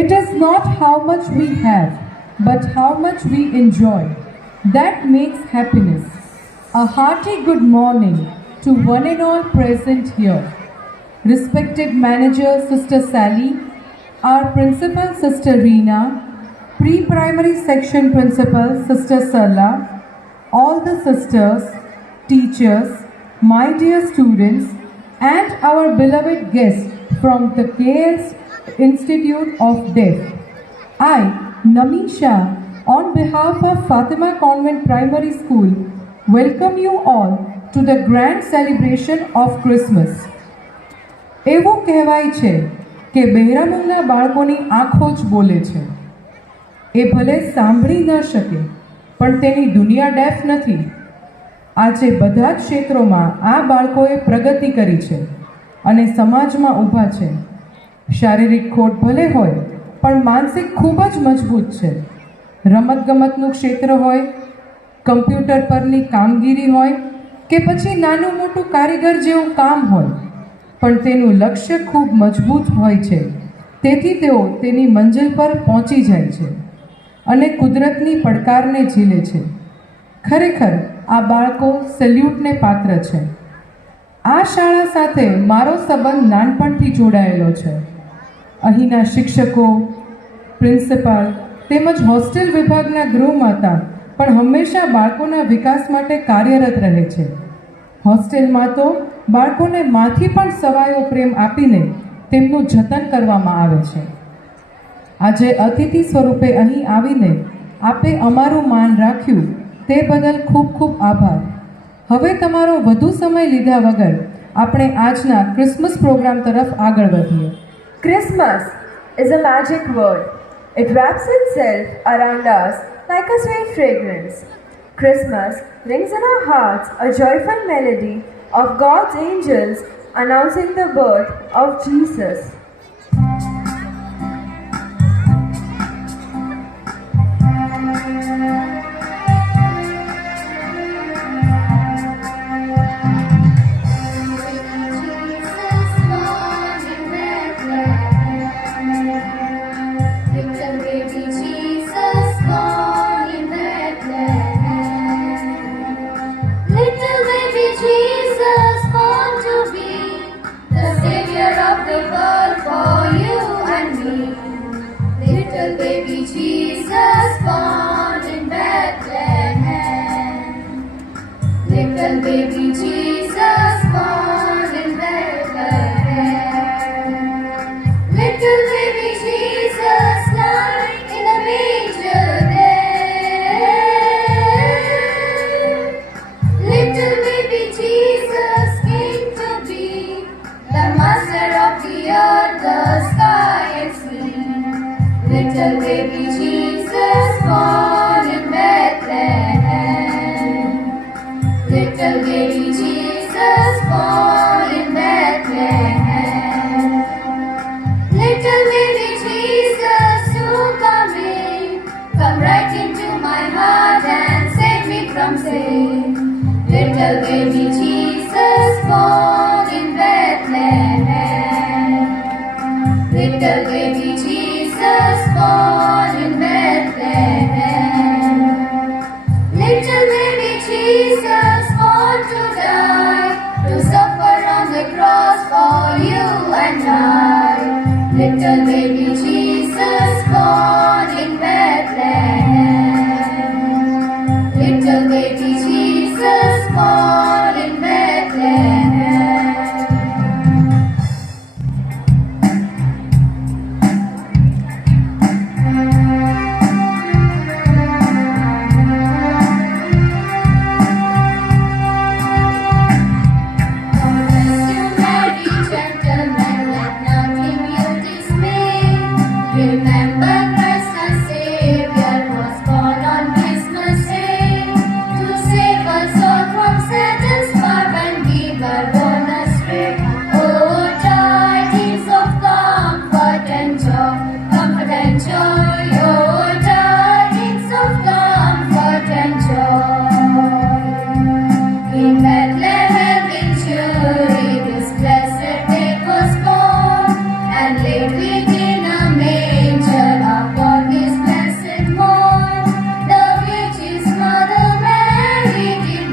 It is not how much we have, but how much we enjoy that makes happiness. A hearty good morning to one and all present here. Respected Manager Sister Sally, our Principal Sister Reena, Pre-Primary Section Principal Sister Sarla, all the sisters, teachers, my dear students, and our beloved guests from the KS Institute of Deaf. I, Namisha, on behalf of Fatima Convent Primary School, welcome you all to the grand celebration of Christmas. એવું કહેવાય છે કે બહેરામૂંગના બાળકોની આંખો જ બોલે છે. એ ભલે સાંભળી ન શકે, પણ તેની દુનિયા ડેફ નથી. આજે બધા જ ક્ષેત્રોમાં આ બાળકોએ પ્રગતિ કરી છે અને સમાજમાં ઊભા છે. શારીરિક ખોટ ભલે હોય, પણ માનસિક ખૂબ જ મજબૂત છે. રમતગમતનું ક્ષેત્ર હોય, કમ્પ્યુટર પરની કામગીરી હોય કે પછી નાનું મોટું કારીગર જેવું કામ હોય, પણ તેનું લક્ષ્ય ખૂબ મજબૂત હોય છે. તેથી તેઓ તેની મંજિલ પર પહોંચી જાય છે અને કુદરતની પડકારને ઝીલે છે. ખરેખર આ બાળકો સેલ્યુટને પાત્ર છે. આ શાળા સાથે મારો સંબંધ નાનપણથી જોડાયેલો છે. અહીંના શિક્ષકો, પ્રિન્સિપાલ તેમજ હોસ્ટેલ વિભાગના ગૃહમાતા પણ હંમેશા બાળકોના વિકાસ માટે કાર્યરત રહે છે. હોસ્ટેલમાં તો બાળકોને માથી પણ સવાયો પ્રેમ આપીને તેમનું જતન કરવામાં આવે છે. આજે અતિથિ સ્વરૂપે અહીં આવીને આપે અમારું માન રાખ્યું તે બદલ ખૂબ ખૂબ આભાર. હવે તમારો વધુ સમય લીધા વગર આપણે આજના ક્રિસમસ પ્રોગ્રામ તરફ આગળ વધીએ. Christmas is a magic word. It wraps itself around us like a sweet fragrance. Christmas rings in our hearts a joyful melody of God's angels announcing the birth of Jesus. Baby Jesus born in Bethlehem. Little baby Jesus lying in a manger there. Little baby Jesus came to be the master of the earth, the sky and sea. Little baby Jesus born in Bethlehem. Little baby Jesus born in Bethlehem. Little baby Jesus soon coming, come right into my heart and save me from sin. Little baby Jesus born in Bethlehem. Little baby Jesus born in Bethlehem. Little baby Jesus born to die, to suffer on the cross for you and I. Little baby Jesus born in Bethlehem. Little baby Jesus born in Bethlehem. Remember Christ our Savior was born on Christmas Day to save us all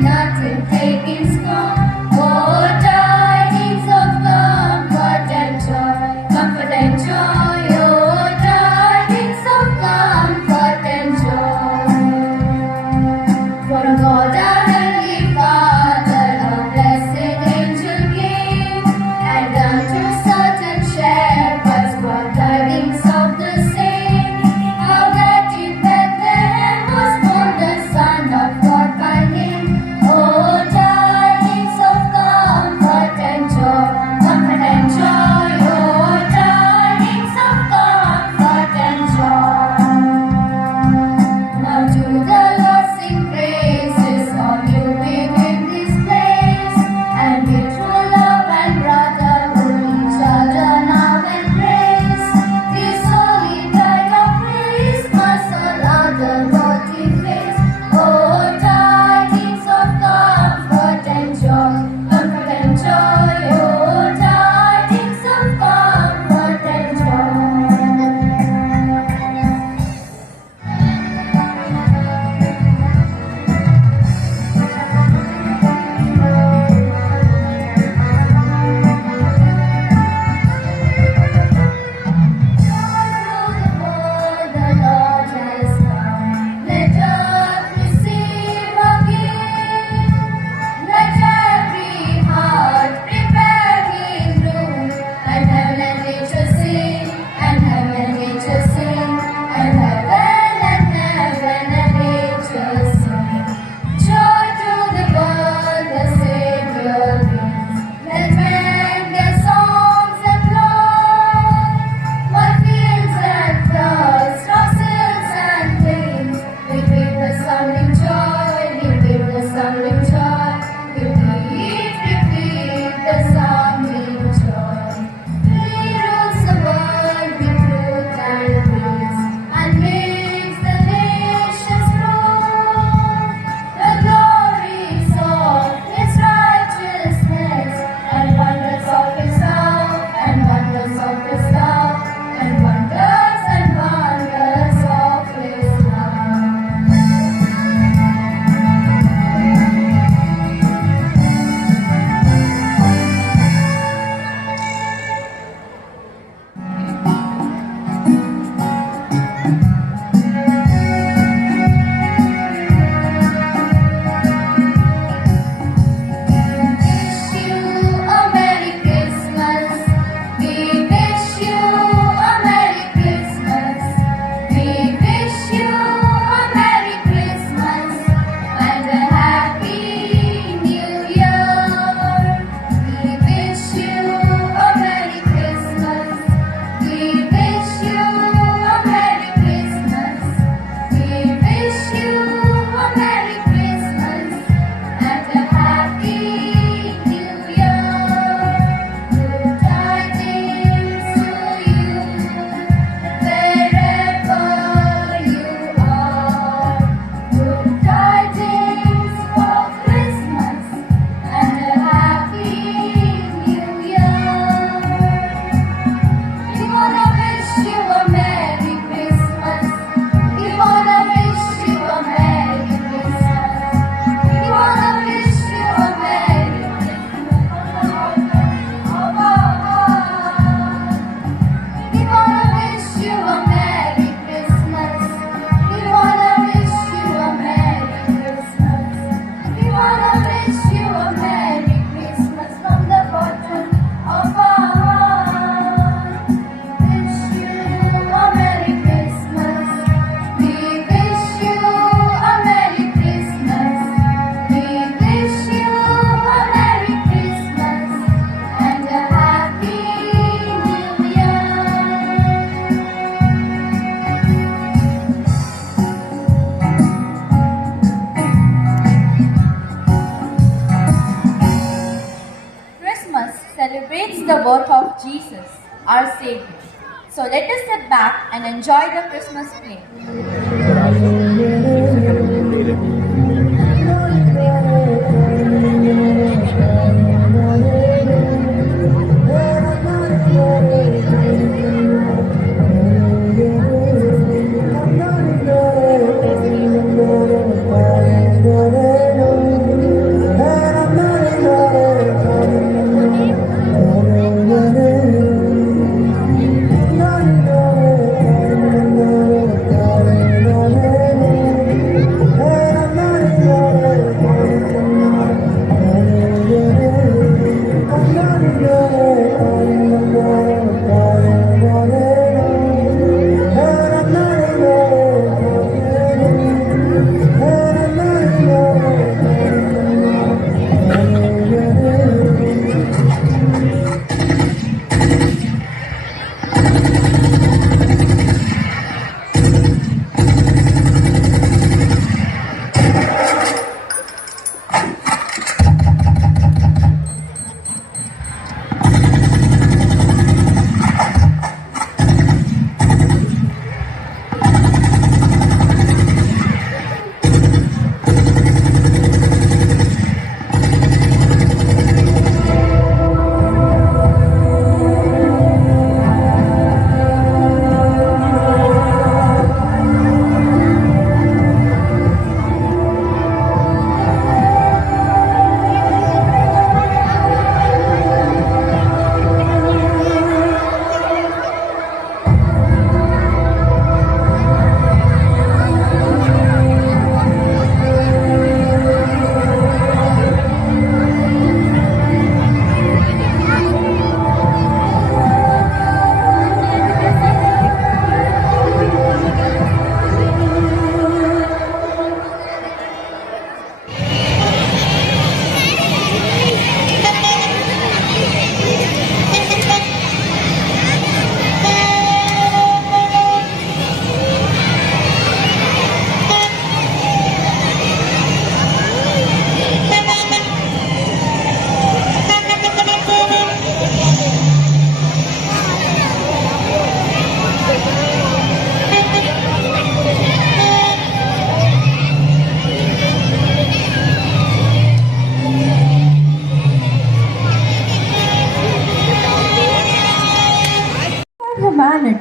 nothing taking scorn. Oh, tidings of comfort and joy, comfort and joy. Oh, tidings of comfort and joy. From God our Heavenly Father, a blessed angel came, and unto certain shepherds brought tidings of the same. How that in Bethlehem was born the Son of God by name. Oh, tidings of comfort and joy, comfort and joy. Oh, tidings of comfort and joy. Now to the Lord sing praises, all you live in this place, and with true love and brotherhood each other now embrace. This holy night of Christmas, all other naughty face. Oh, tidings of comfort and joy, comfort and joy. Oh, tidings of comfort and joy. celebrates the birth of Jesus, our Savior. So let us sit back and enjoy the Christmas play.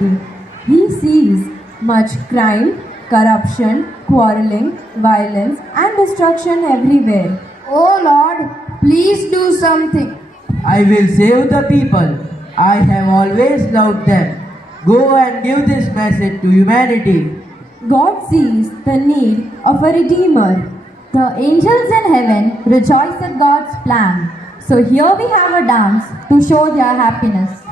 society. He sees much crime, corruption, quarreling, violence, and destruction everywhere. Oh Lord, please do something. I will save the people. I have always loved them. Go and give this message to humanity. God sees the need of a redeemer. The angels in heaven rejoice at God's plan. So here we have a dance to show their happiness.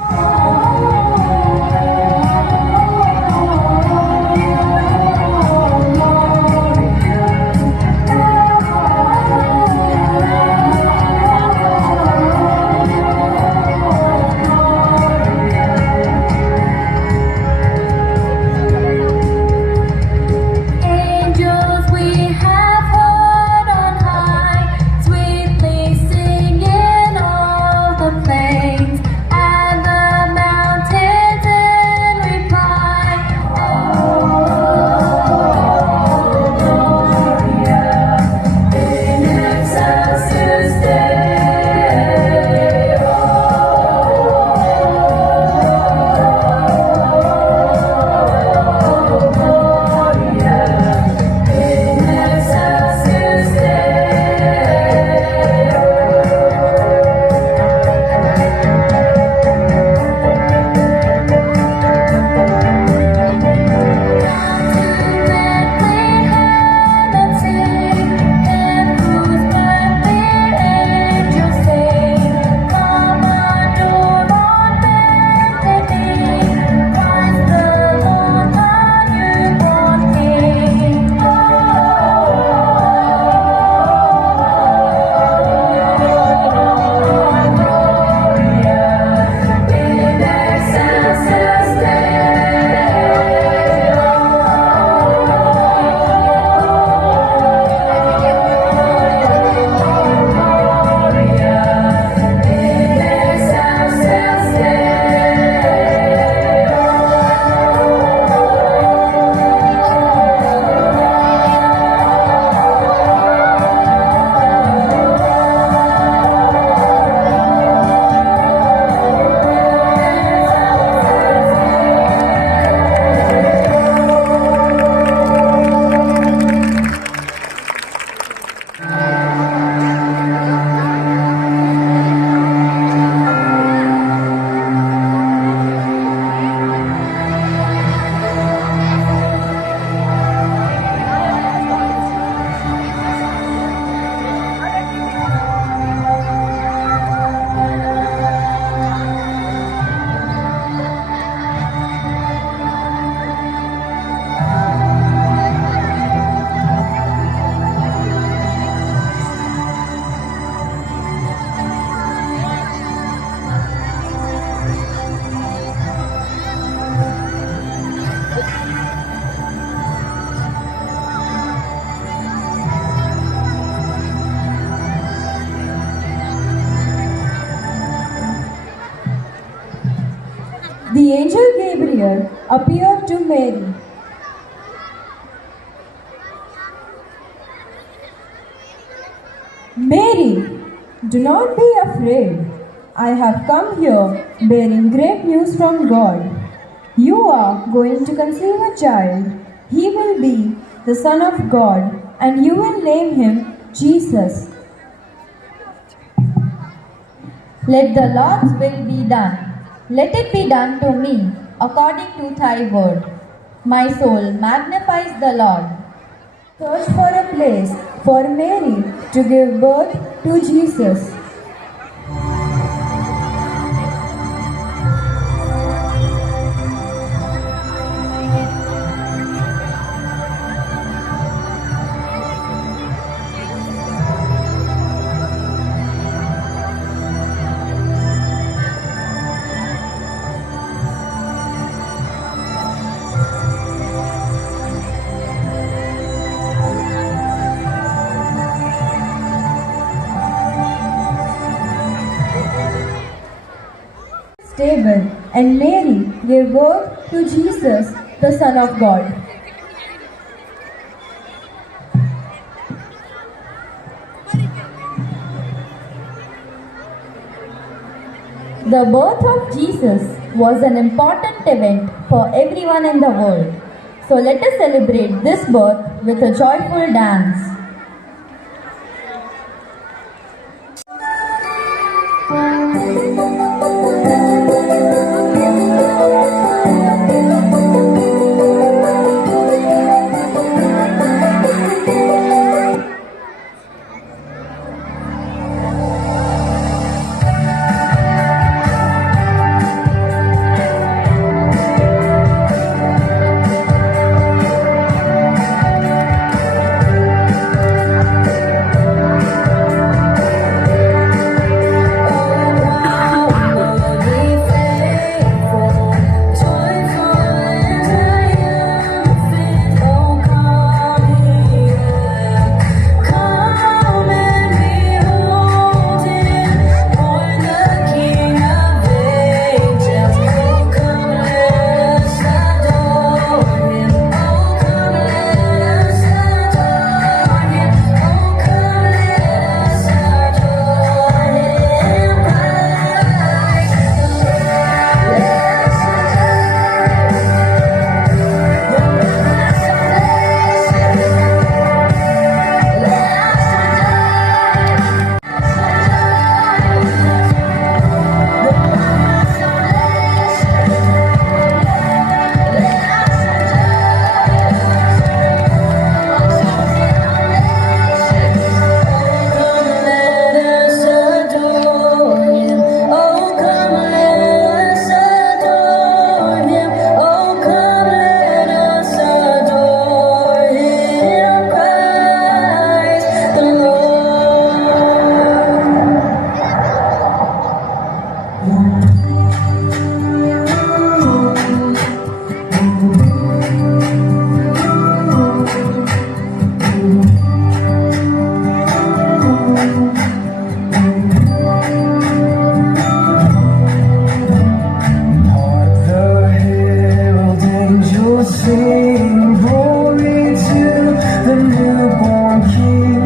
Angels we have heard on high, sweetly singing all the plains, and the mountains in reply. Oh, Gloria in excelsis Deo. Gloria in excelsis The angel Gabriel appeared to Mary. Mary, do not be afraid. I have come here bearing great news from God. You are going to conceive a child. He will be the Son of God, and you will name him Jesus. Let the Lord's will be done. Let it be done to me according to thy word. My soul magnifies the Lord. Search for a place for Mary to give birth to Jesus. Stable, and Mary gave birth to Jesus, the Son of God. The birth of Jesus was an important event for everyone in the world. So let us celebrate this birth with a joyful dance. Sing glory to the newborn King,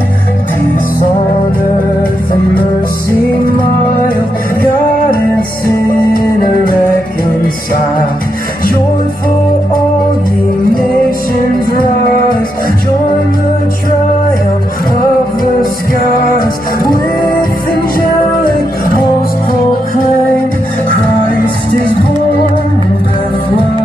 peace on earth and mercy mild, God and sinner reconciled. Joyful all ye nations rise, join the triumph of the skies, with angelic hosts proclaim, Christ is born in Bethlehem.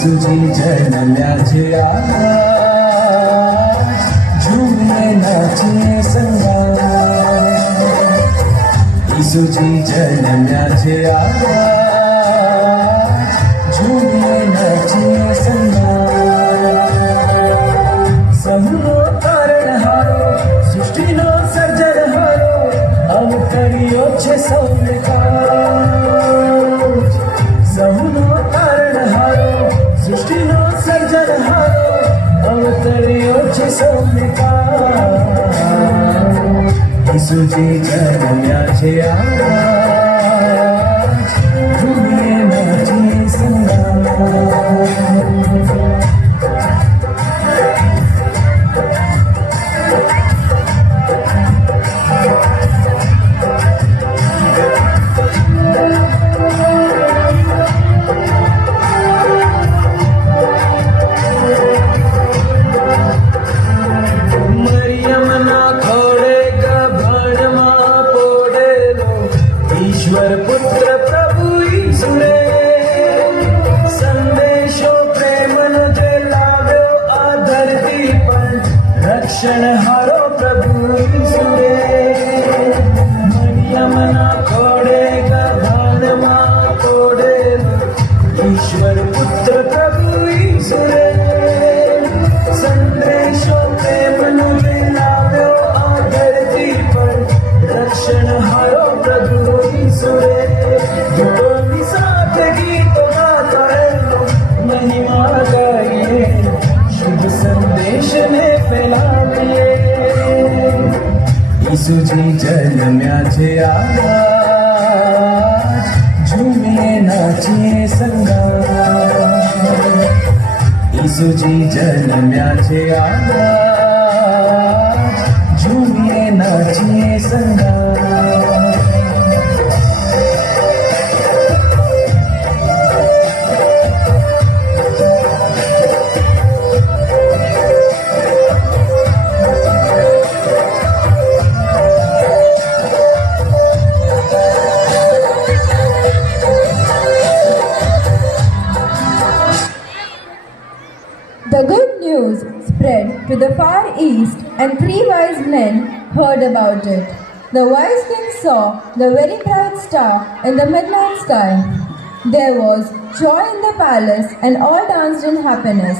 सुजी जन्म्याचे आज झुमे नाचे संगा इसुजी जन्म्याचे आज झुमे नाचे संगा सहुनो तारणहारो सृष्टिनो सर्जनहारो अवतरियो छे सौने काज सहुनो तारणहारो सृष्टिनो सर्जनहारो अवतरियो छे सौने काज इसुजी जन्म्याचे आज झुमे नाचे संगा ईश्वर पुत्र प्रभु ईसुरे संदेशो प्रेमनो जे लाव्यो आ धरती पर रक्षण हारो प्रभु ईसुरे मरियमना खोड़े गभानमा पोड़ेलो ईश्वर पुत्र प्रभु ईसुरे संदेशो प्रेमनो जे लाव्यो आ धरती पर रक्षण हारो प्रभु ईसुरे दुटोनी साथ गीत गाता है महिमा गाइए शुभ संदेश ने फैलाविए ईसुजी जन्म्याचे आज झुमिये नाचिये संगा ईसुजी जन्म्याचे आज झुमिये नाचिये संगा The good news spread to the far east, and 3 wise men heard about it. The wise king saw the very bright star in the midnight sky. There was joy in the palace, and all danced in happiness.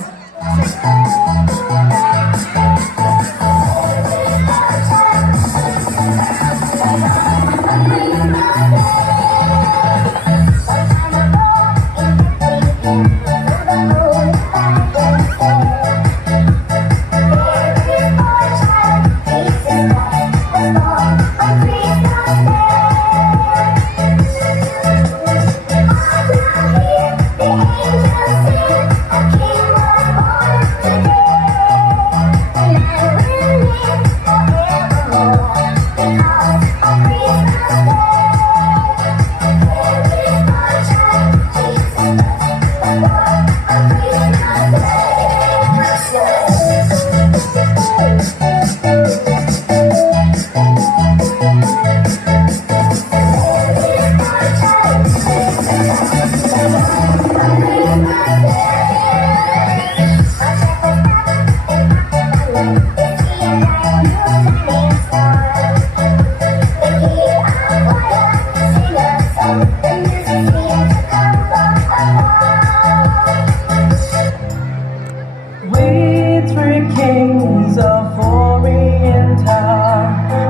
We 3 kings of Orient are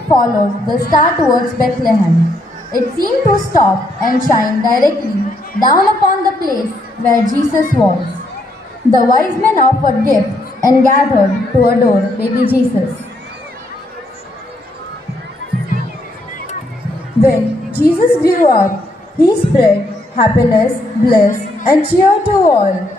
it followed the star towards Bethlehem. It seemed to stop and shine directly down upon the place where Jesus was. The wise men offered gifts and gathered to adore baby Jesus. When Jesus grew up, he spread happiness, bliss, and cheer to all.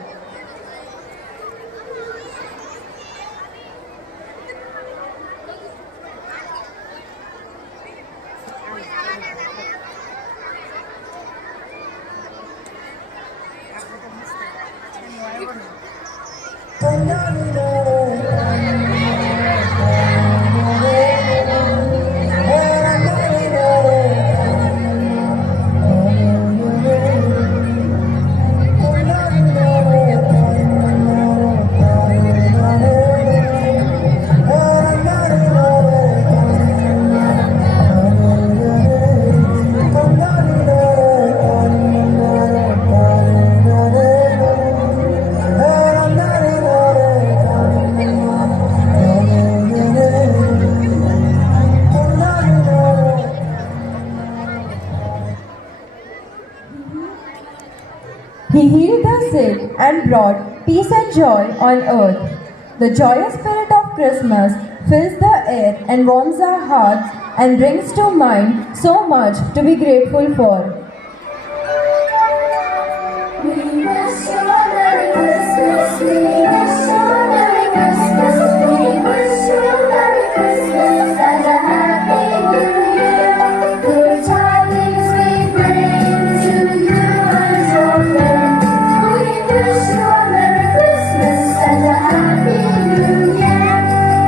He healed the sick and brought peace and joy on earth. The joyous spirit of Christmas fills the air and warms our hearts and brings to mind so much to be grateful for. We wish you a Merry Christmas. We wish you a Merry Christmas. We wish you a Merry Christmas and a Happy New Year. Good tidings we bring to you and your friends. We wish you a Merry Christmas and a Happy New Year.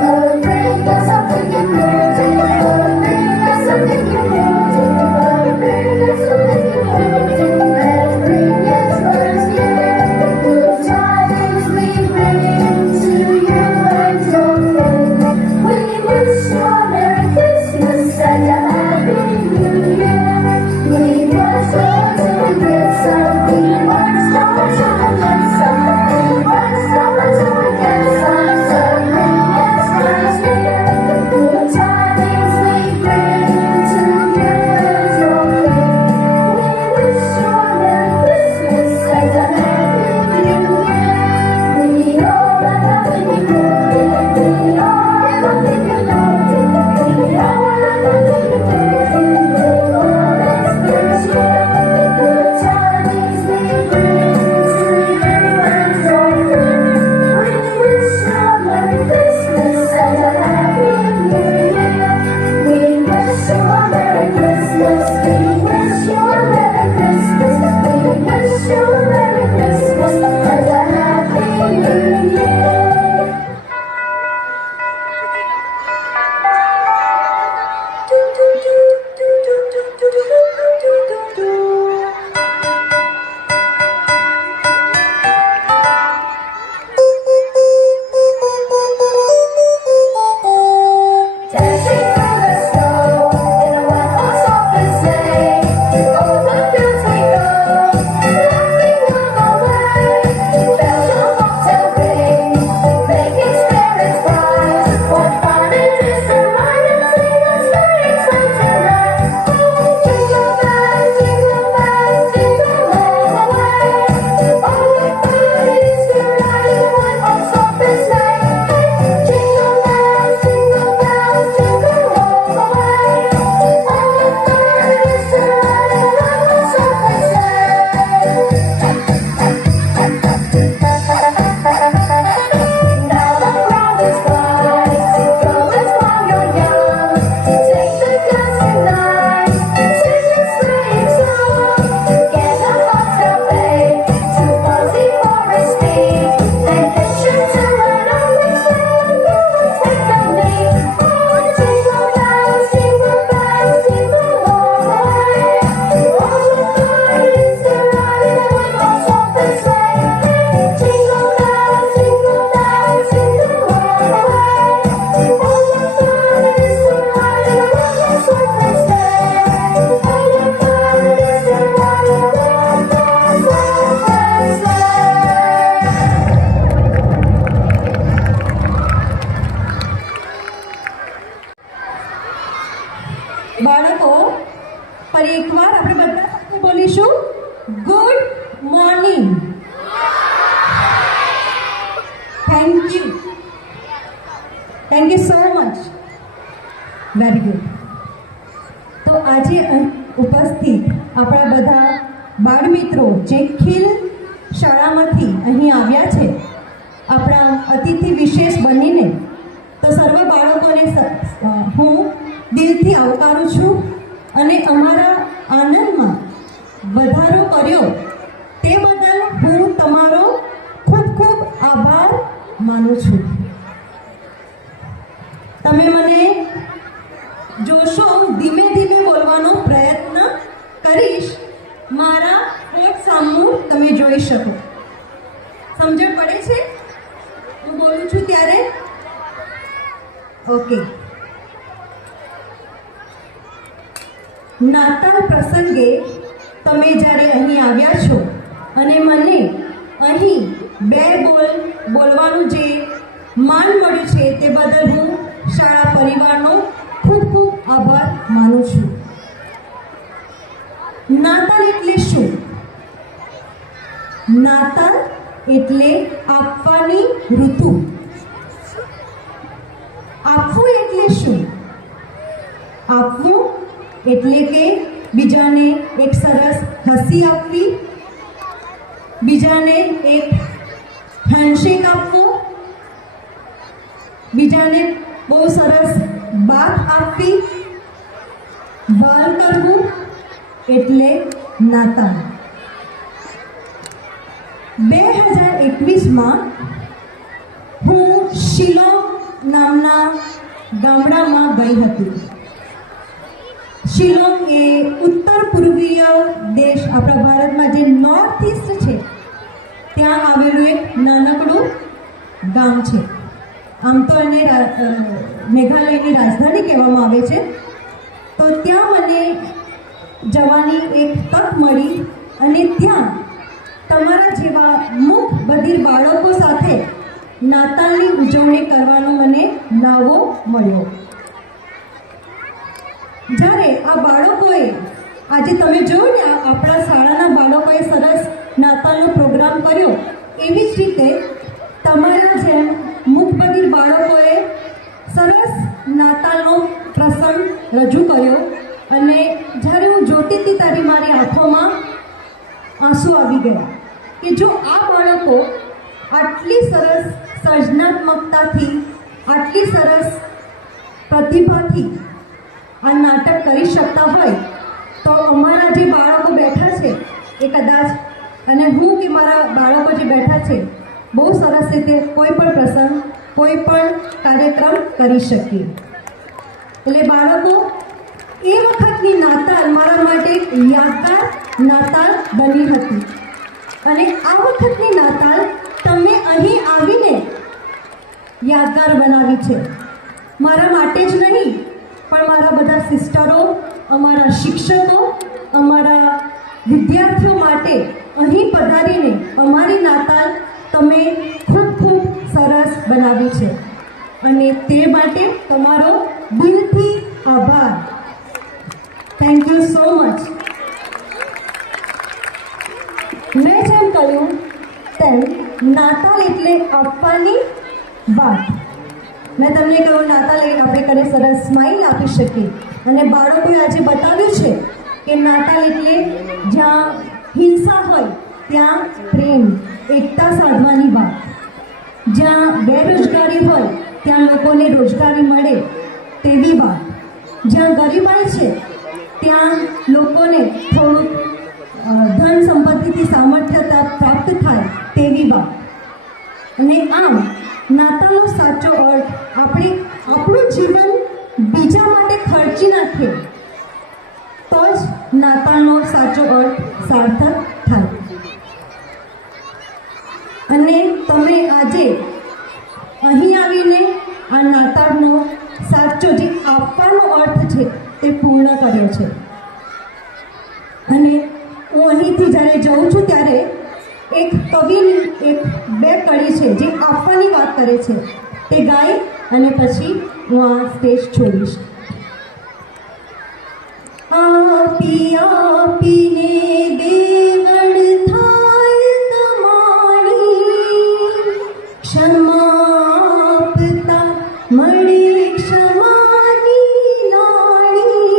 Lord, bring us something important. Lord, bring us something important. Lord, bring us something important. Let's bring it first year. Good tidings we bring બાળકો ફરી એકવાર આપણે બધા સાથે બોલીશું good morning. Thank you so much. Very good. તો આજે ઉપસ્થિત આપણા બધા બાળમિત્રો જે ખીલ શાળામાંથી અહીં આવ્યા છે આપણા અતિથિ વિશેષ બનીને, તો સર્વ બાળકોને હું દિલથી આવકારું છું અને અમારા આનંદમાં વધારો કર્યો તે બદલ હું તમારો ખૂબ ખૂબ આભાર માનું છું. તમે મને જોશો, ધીમે ધીમે બોલવાનો પ્રયત્ન કરીશ. મારા હોઠ સામું તમે જોઈ શકો. સમજણ પડે છે હું બોલું છું ત્યારે? ઓકે. નાતાલ પ્રસંગે તમે જ્યારે અહીં આવ્યા છો અને મને અહીં બે બોલવાનું જે માન મળ્યું છે તે બદલ હું શાળા પરિવારનો ખૂબ ખૂબ આભાર માનું છું. નાતાલ એટલે શું? નાતાલ એટલે આપવાની ઋતુ. આપવું એટલે શું? આપવું એટલે કે બીજાને એક સરસ હસી આપવી, બીજાને એક હેન્ડશેક આપવો, બીજાને બહુ સરસ બાત આપવી, વાલ કરવું એટલે નાતાલ. 2021માં હું શિલોંગ નામના ગામડામાં ગઈ હતી. શિલોંગ એ ઉત્તર પૂર્વીય દેશ, આપણા ભારતમાં જે નોર્થ ઇસ્ટ છે ત્યાં આવેલું એક નાનકડું ગામ છે. આમ તો એને મેઘાલયની રાજધાની કહેવામાં આવે છે. તો ત્યાં મને જવાની એક તક મળી અને ત્યાં તમારા જેવા મૂક બધિર બાળકો સાથે નાતાલની ઉજવણી કરવાનો મને લાવો મળ્યો. જ્યારે આ બાળકોએ, આજે તમે જોયું ને આપણા શાળાના બાળકોએ સરસ નાતાલનો પ્રોગ્રામ કર્યો, એવી જ રીતે તમારા જેમ મૂકબધિર બાળકોએ સરસ નાતાલનો પ્રસંગ રજૂ કર્યો. અને જ્યારે હું જોતી હતી ત્યારે મારી આંખોમાં આંસુ આવી ગયા કે જો આ બાળકો આટલી સરસ સર્જનાત્મકતાથી, આટલી સરસ પ્રતિભાથી આ નાટક કરી શકતા હોય તો અમારા જે બાળકો બેઠા છે એ કદાચ, અને હું કે મારા બાળકો જે બેઠા છે, બહુ સરસ રીતે કોઈ પણ પ્રસંગ, કોઈ પણ કાર્યક્રમ કરી શકીએ. એટલે બાળકો, એ વખતની નાતાલ મારા માટે એક યાદગાર નાતાલ બની હતી. અને આ વખતની નાતાલ તમે અહીં આવીને યાદગાર બનાવી છે. મારા માટે જ નહીં પણ મારા બધા સિસ્ટરો, અમારા શિક્ષકો, અમારા વિદ્યાર્થીઓ માટે અહીં પધારીને અમારી નાતાલ તમે ખૂબ ખૂબ સરસ બનાવી છે. અને તે માટે તમારો દિલથી આભાર. Thank you so much. મેં જેમ કહ્યું તેમ નાતાલ એટલે આપવાની વાત. મેં તમને કહ્યું નાતાલ આપણે કને સરસ સ્માઇલ આપી શકીએ. અને બાળકોએ આજે બતાવ્યું છે કે નાતાલ એટલે જ્યાં હિંસા હોય ત્યાં પ્રેમ, એકતા સાધવાની વાત. જ્યાં બેરોજગારી હોય ત્યાં લોકોને રોજગારી મળે તેવી વાત. જ્યાં ગરીબાઈ છે ત્યાં લોકોને થોડુંક ધન સંપત્તિથી સામર્થ્યતા પ્રાપ્ત થાય તેવી વાત. અને આમ નાતાલનો સાચો અર્થ આપણે આપણું જીવન બીજા માટે ખર્ચી નાખીએ તો જ નાતાલનો સાચો અર્થ સાર્થક થાય. અને તમે આજે અહીં આવીને આ નાતાલનો સાચો જે આપવાનો અર્થ છે તે પૂર્ણ કર્યો છે. અને હું અહીંથી જ્યારે જાઉં છું ત્યારે એક કવિની બે કડી છે જે આપવાની વાત કરે છે, તે ગાઈ અને પછી હું આ સ્ટેજ છોડીશ. આપી આપીને દેવળ થાય તમારી ક્ષમા આપતા મળે ક્ષમાની લાણી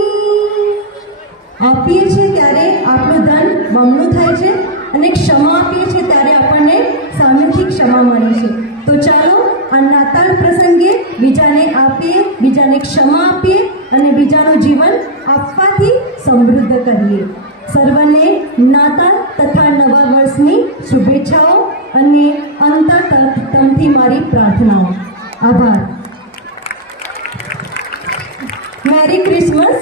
આપીએ છીએ ત્યારે આપણું ધન બમણું થાય છે અને ક્ષમા આપીએ છીએ ત્યારે આપણને સામેથી ક્ષમા મળે છે તો ચાલો આ નાતાલ પ્રસંગે બીજાને આપીએ બીજાને ક્ષમા આપીએ અને બીજાનું જીવન આપવાથી સમૃદ્ધ કરીએ સર્વને નાતાલ તથા નવા વર્ષની શુભેચ્છાઓ અને અંતરતમથી મારી પ્રાર્થનાઓ આભાર merry Christmas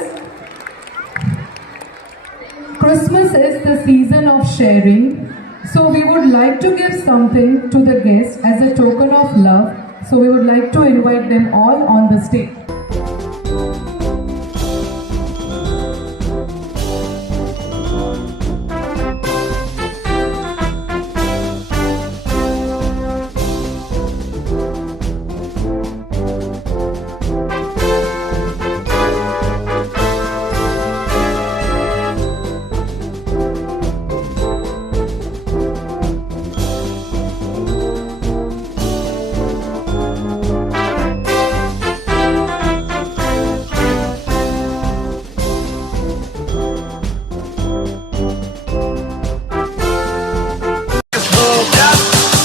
Christmas is the season of sharing, so we would like to give something to the guests as a token of love. So we would like to invite them all on the stage.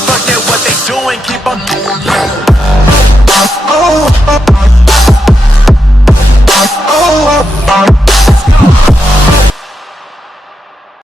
Forget what they doing, keep on moving.